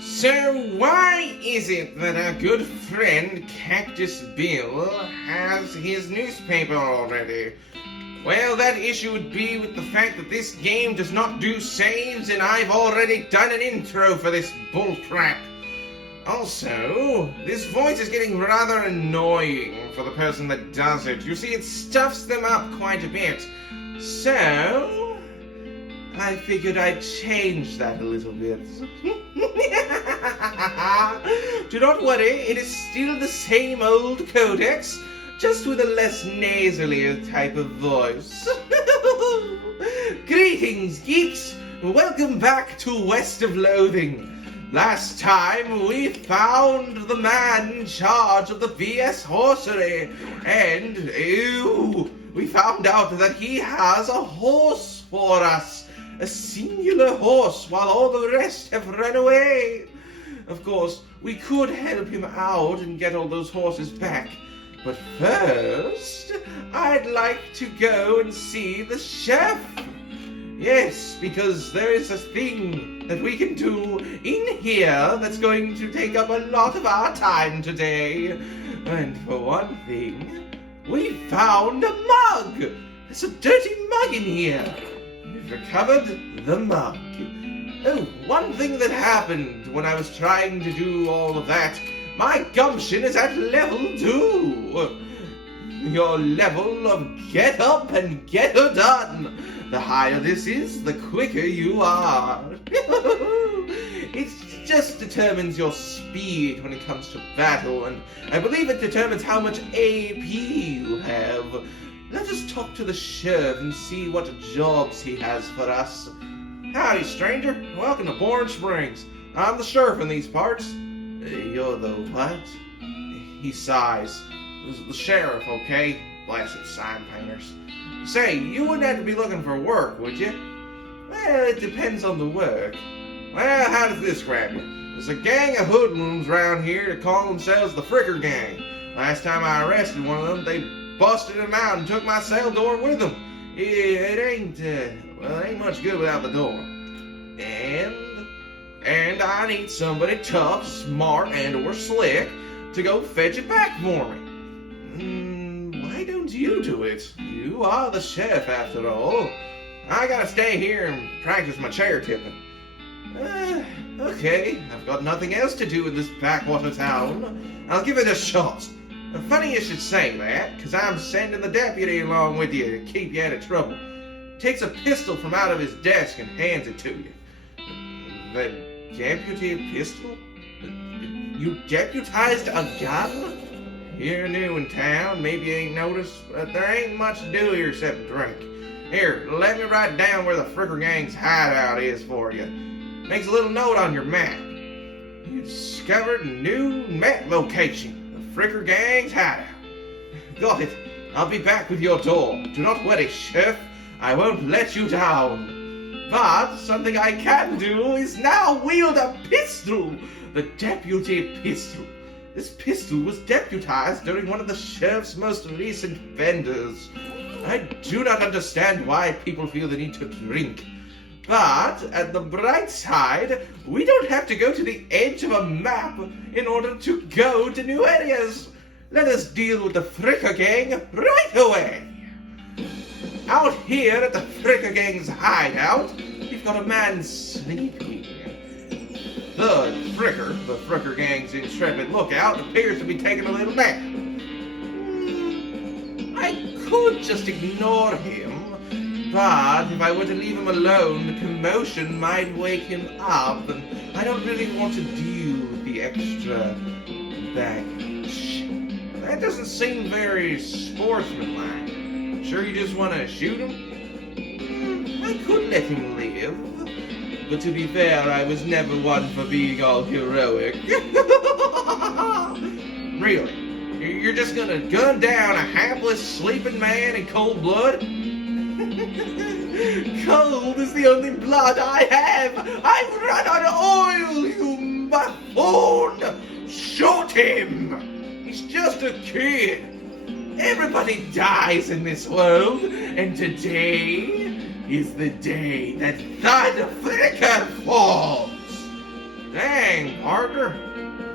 So why is it that our good friend Cactus Bill has his newspaper already? Well, that issue would be with the fact that this game does not do saves, and I've already done an intro for this bullcrap. Also, this voice is getting rather annoying for the person that does it. You see, it stuffs them up quite a bit. So, I figured I'd change that a little bit. Do not worry, it is still the same old codex, just with a less nasally type of voice. Greetings, geeks! Welcome back to West of Loathing. Last time we found the man in charge of the VS Horsery, and we found out that he has a horse for us. A singular horse, while all the rest have run away. Of course, we could help him out and get all those horses back. But first, I'd like to go and see the Sherf. Yes, because there is a thing that we can do in here that's going to take up a lot of our time today. And for one thing, we found a mug. There's a dirty mug in here. We've recovered the mug. Oh, one thing that happened when I was trying to do all of that, my gumption is at level 2. Your level of get up and get her done. The higher this is, the quicker you are. It just determines your speed when it comes to battle, and I believe it determines how much AP you have. Let us talk to the Sherf and see what jobs he has for us. Howdy, stranger. Welcome to Orange Springs. I'm the Sherf in these parts. You're the what? He sighs. The sheriff, okay? Blasted sign painters. Say, you wouldn't have to be looking for work, would you? Well, it depends on the work. Well, how does this grab you? There's a gang of hoodlums around here that call themselves the Fricker Gang. Last time I arrested one of them, they busted him out and took my cell door with them. It ain't much good without the door. And I need somebody tough, smart, and or slick to go fetch it back for me. Why don't you do it? You are the Sherf, after all. I gotta stay here and practice my chair tipping. Okay, I've got nothing else to do in this backwater town. I'll give it a shot. Funny you should say that, because I'm sending the deputy along with you to keep you out of trouble. Takes a pistol from out of his desk and hands it to you. The deputy pistol? You deputized a gun? You're new in town, maybe you ain't noticed, but there ain't much to do here except drink. Here, let me write down where the Fricker Gang's hideout is for you. Makes a little note on your map. You discovered a new map location. Fricker Gang's hideout. Got it. I'll be back with your door. Do not worry, Sherf. I won't let you down. But something I can do is now wield a pistol. The deputy pistol. This pistol was deputized during one of the Sherf's most recent vendors. I do not understand why people feel the need to drink. But, at the bright side, we don't have to go to the edge of a map in order to go to new areas. Let us deal with the Fricker Gang right away. Out here at the Fricker Gang's hideout, we've got a man sleeping. The Fricker Gang's intrepid lookout, appears to be taking a little nap. I could just ignore him. But if I were to leave him alone, the commotion might wake him up, and I don't really want to deal with the extra baggage. That doesn't seem very sportsmanlike. Sure you just want to shoot him? I could let him live. But to be fair, I was never one for being all heroic. Really? You're just gonna gun down a hapless sleeping man in cold blood? Cold is the only blood I have. I've run out of oil, you buffoon. Shoot him. He's just a kid. Everybody dies in this world, and today is the day that Thud Fricker falls. Hey, gang, partner.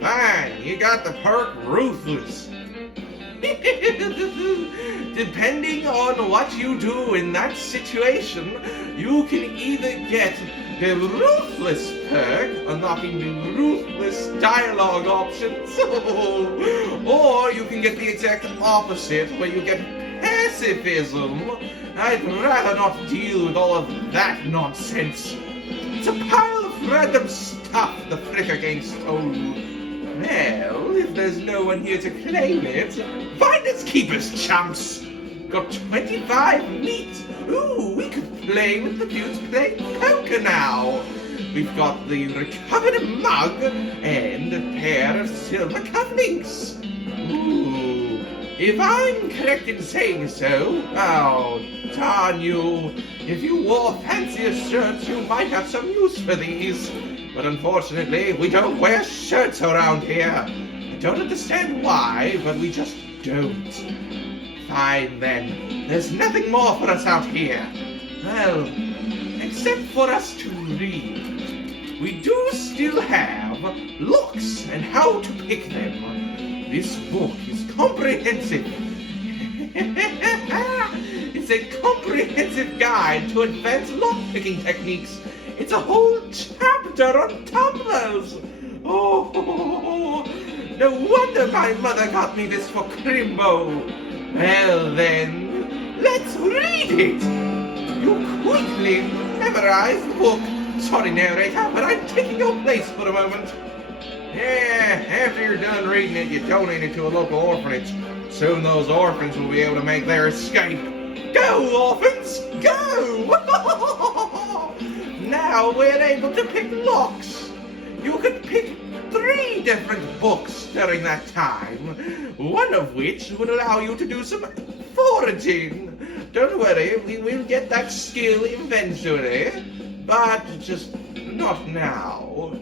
Fine, you got the perk Ruthless. Depending on what you do in that situation, you can either get the Ruthless perk, unlocking the Ruthless dialogue options, or you can get the exact opposite, where you get pacifism. I'd rather not deal with all of that nonsense. It's a pile of random stuff the Fricker gang stole. Well, if there's no one here to claim it, finders keepers, chumps! Got 25 meat! Ooh, we could play with the dudes playing poker now! We've got the recovered mug and a pair of silver cufflinks! Ooh, if I'm correct in saying so, oh, darn you! If you wore fancier shirts, you might have some use for these. But unfortunately, we don't wear shirts around here. I don't understand why, but we just don't. Fine then. There's nothing more for us out here. Well, except for us to read. We do still have locks and how to pick them. This book is comprehensive. It's a comprehensive guide to advanced lock-picking techniques. It's a whole chapter on tumblers. Oh, no wonder my mother got me this for Crimbo. Well then, let's read it. You quickly memorize the book. Sorry, narrator, but I'm taking your place for a moment. Yeah, after you're done reading it, you donate it to a local orphanage. Soon those orphans will be able to make their escape. Go, orphans, go! Now we're able to pick locks. You could pick 3 different books during that time, one of which would allow you to do some foraging. Don't worry, we will get that skill eventually, but just not now.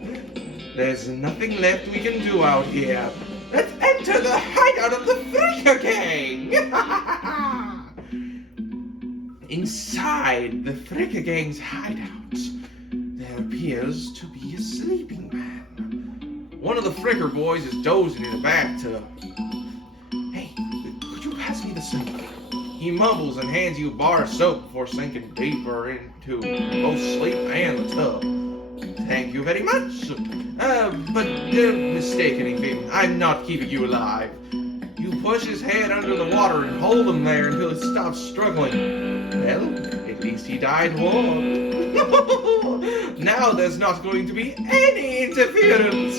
There's nothing left we can do out here. Let's enter the hideout of the Fricker gang! Inside the Fricker gang's hideout, there appears to be a sleeping man. One of the Fricker boys is dozing in a bathtub. Hey, could you pass me the soap? He mumbles and hands you a bar of soap before sinking deeper into both sleep and the tub. Thank you very much. But don't mistake anything. I'm not keeping you alive. You push his head under the water and hold him there until it stops struggling. Well, at least he died warm. Now there's not going to be any interference.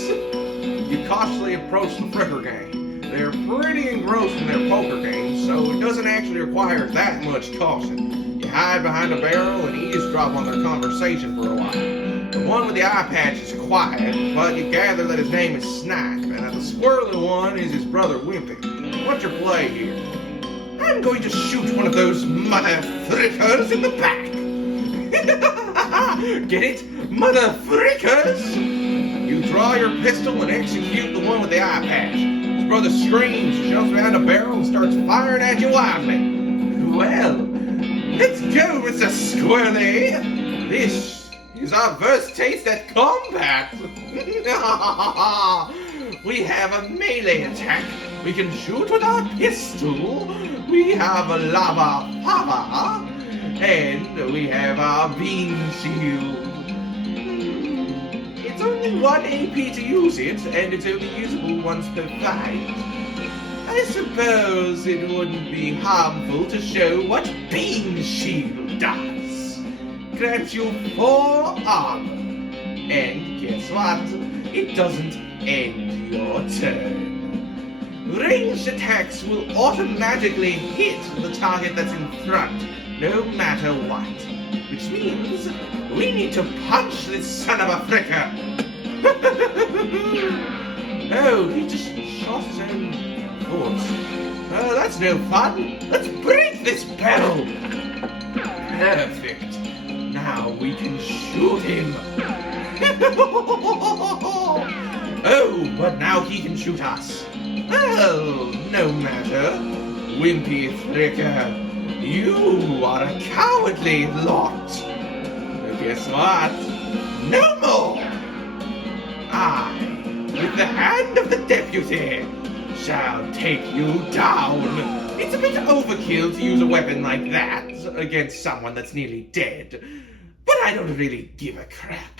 You cautiously approach the Fricker gang. They're pretty engrossed in their poker game, so it doesn't actually require that much caution. You hide behind a barrel and eavesdrop on their conversation for a while. The one with the eye patch is quiet, but you gather that his name is Snipe, and that the squirrely one is his brother Wimpy. What's your play here? I'm going to shoot one of those mother frickers in the back. Get it? Mother frickers? You draw your pistol and execute the one with the eye patch. His brother screams, shoves behind a barrel, and starts firing at you wildly. Well, let's go, Mr. Squirrely. This is our first taste at combat. We have a melee attack. We can shoot with our pistol. We have a lava pava. And we have our beam shield. It's only 1 AP to use it, and it's only usable once per fight. I suppose it wouldn't be harmful to show what beam shield does. Grants you 4 armor. And guess what? It doesn't end your turn. Ranged attacks will automatically hit the target that's in front, no matter what. Which means we need to punch this son of a fricker. Oh, he just shot his own horse. Oh, that's no fun. Let's break this barrel. Perfect. Now we can shoot him. Oh, but now he can shoot us. Well, no matter. Wimpy Fricker, you are a cowardly lot. But guess what? No more! Ah, the hand of the deputy shall take you down. It's a bit overkill to use a weapon like that against someone that's nearly dead, but I don't really give a crap.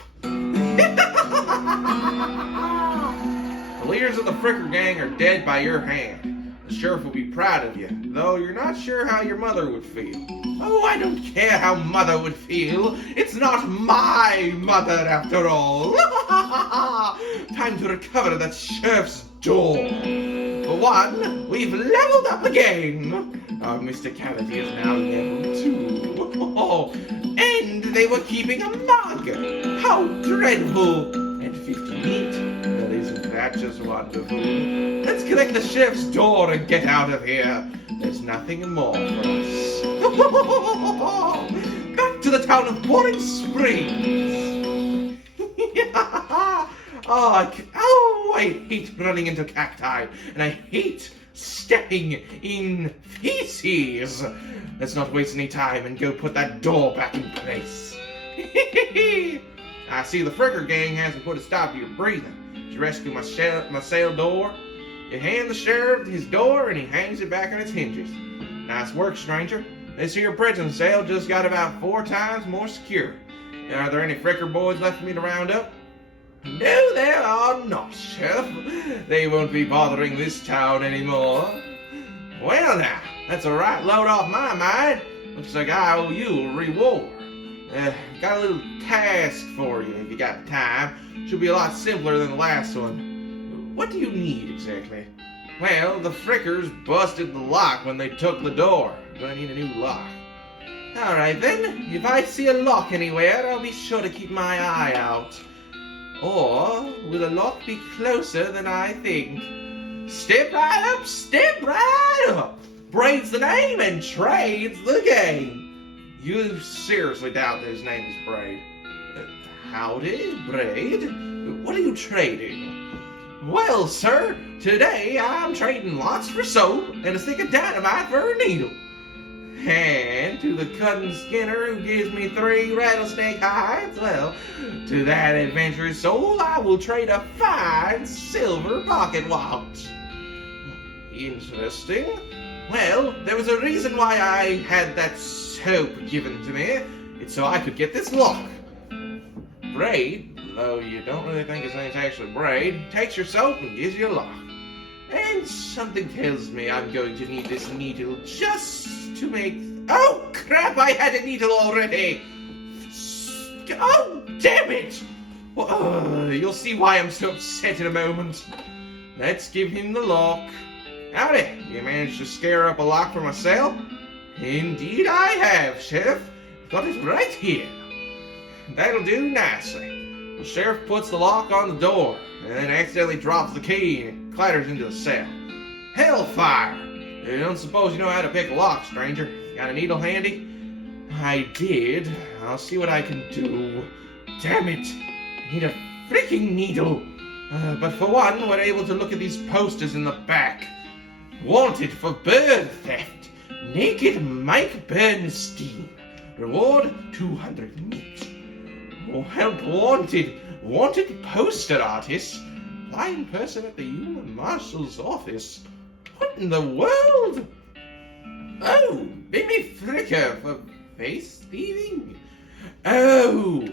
The leaders of the Fricker gang are dead by your hand. The sheriff will be proud of you, though you're not sure how your mother would feel. Oh, I don't care how mother would feel. It's not my mother after all. Time to recover that sheriff's door. For one, we've leveled up the game. Our mysticality is now level 2. Oh, and they were keeping a mug. How dreadful. And 50 meat. Well, isn't that just wonderful? Let's collect the sheriff's door and get out of here. There's nothing more for us. Back to the town of Boring Springs. I hate running into cacti, and I hate stepping in feces. Let's not waste any time and go put that door back in place. I see the Fricker gang hasn't put a stop to your breathing. Did you rescue my cell door? You hand the sheriff his door, and he hangs it back on its hinges. Nice work, stranger. This here prison cell just got about 4 times more secure. Are there any Fricker boys left for me to round up? No, there are not, Sheriff. They won't be bothering this town anymore. Well now, that's a right load off my mind. Looks like I owe you a reward. Got a little task for you if you got time. Should be a lot simpler than the last one. What do you need exactly? Well, the Frickers busted the lock when they took the door. Gonna need a new lock. Alright then, if I see a lock anywhere, I'll be sure to keep my eye out. Or will the lock be closer than I think? Step right up, step right up. Braid's the name and Trade's the game. You seriously doubt that his name is Braid? Howdy, Braid. What are you trading? Well, sir, today I'm trading lots for soap and a stick of dynamite for a needle. And to the cutting skinner who gives me 3 rattlesnake hides, well, to that adventurous soul I will trade a fine silver pocket watch. Interesting. Well, there was a reason why I had that soap given to me. It's so I could get this lock. Braid, though you don't really think his name's actually Braid, takes your soap and gives you a lock. And something tells me I'm going to need this needle just to make... Oh, crap! I had a needle already! Oh, damn it! Well, you'll see why I'm so upset in a moment. Let's give him the lock. Howdy, you managed to scare up a lock for my cell? Indeed I have, Sheriff. Got it right here. That'll do nicely. The sheriff puts the lock on the door, and then accidentally drops the key and clatters into the cell. Hellfire! I don't suppose you know how to pick a lock, stranger. Got a needle handy? I did. I'll see what I can do. Damn it! I need a freaking needle. But for one, we're able to look at these posters in the back. Wanted for bird theft. Naked Mike Bernstein. Reward 200 meat. Oh, help wanted. Wanted poster artist. Apply in person at the Human Marshal's office. What in the world? Oh, Bimmy Fricker for face thieving? Oh,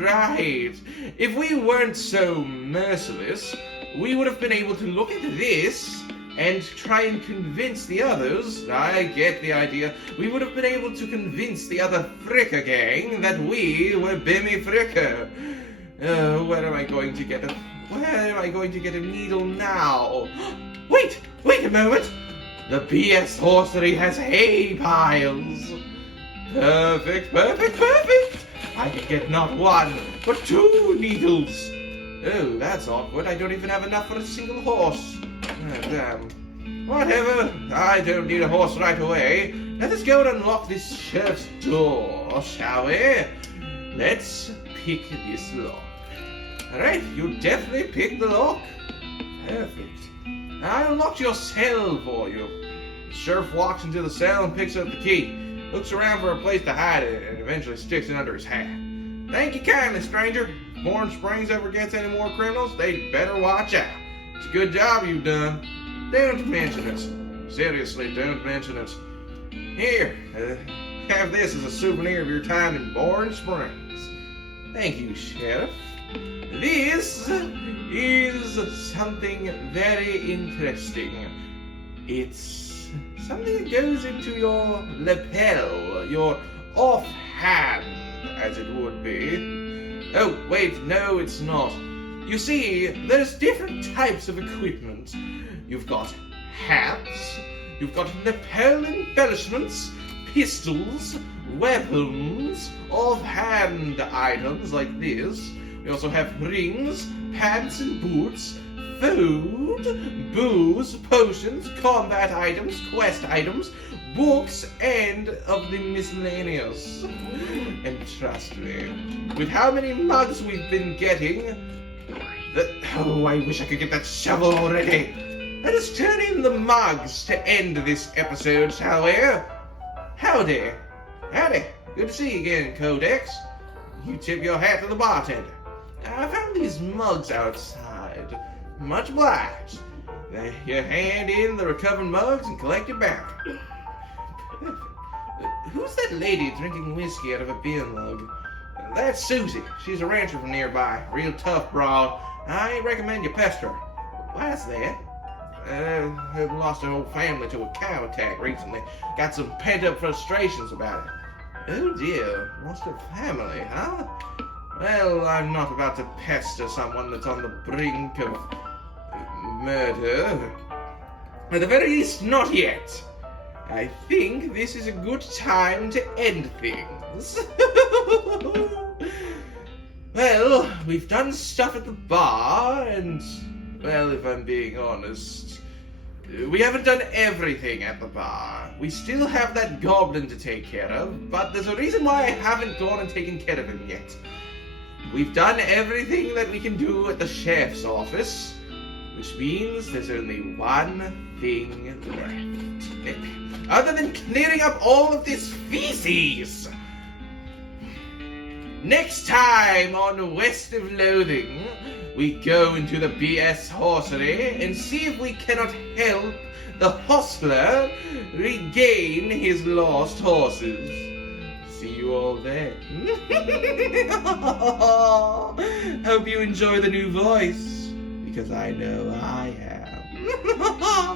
right. If we weren't so merciless, we would have been able to look at this and try and convince the others. I get the idea. We would have been able to convince the other Fricker gang that we were Bimmy Fricker. Where am I going to get a needle now? Wait a moment. The BS horsery has hay piles. Perfect. I can get not 1, but 2 needles. Oh, that's awkward. I don't even have enough for a single horse. Damn. Whatever. I don't need a horse right away. Let us go and unlock this sheriff's door, shall we? Let's pick this lock. Alright, you definitely picked the lock. Perfect. I unlocked your cell for you. The sheriff walks into the cell and picks up the key. Looks around for a place to hide it and eventually sticks it under his hat. Thank you kindly, stranger. if Orange Springs ever gets any more criminals, they'd better watch out. It's a good job you've done. Don't mention it. Seriously, don't mention it. Here, have this as a souvenir of your time in Orange Springs. Thank you, Sheriff. This is something very interesting. It's something that goes into your lapel, your offhand, as it would be. Oh, wait, no, it's not. You see, there's different types of equipment. You've got hats, you've got lapel embellishments, pistols, weapons, offhand items like this. We also have rings, pants and boots, food, booze, potions, combat items, quest items, books, and of the miscellaneous. And trust me, with how many mugs we've been getting, I wish I could get that shovel already. Let us turn in the mugs to end this episode, shall we? Howdy. Howdy. Good to see you again, Codex. You tip your hat to the bartender. I found these mugs outside. Much obliged. You hand in the recovered mugs and collect your bounty. Perfect. Who's that lady drinking whiskey out of a beer mug? That's Susie. She's a rancher from nearby. Real tough broad. I recommend you pester her. Why's that? I've lost her whole family to a cow attack recently. Got some pent-up frustrations about it. Oh dear, lost her family, huh? Well, I'm not about to pester someone that's on the brink of murder. At the very least, not yet. I think this is a good time to end things. Well, we've done stuff at the bar, and, well, if I'm being honest, we haven't done everything at the bar. We still have that goblin to take care of, but there's a reason why I haven't gone and taken care of him yet. We've done everything that we can do at the sheriff's office, which means there's only one thing left. Other than clearing up all of this feces! Next time on West of Loathing, we go into the BS horsery and see if we cannot help the hostler regain his lost horses. See you all then. Hope you enjoy the new voice, because I know I am.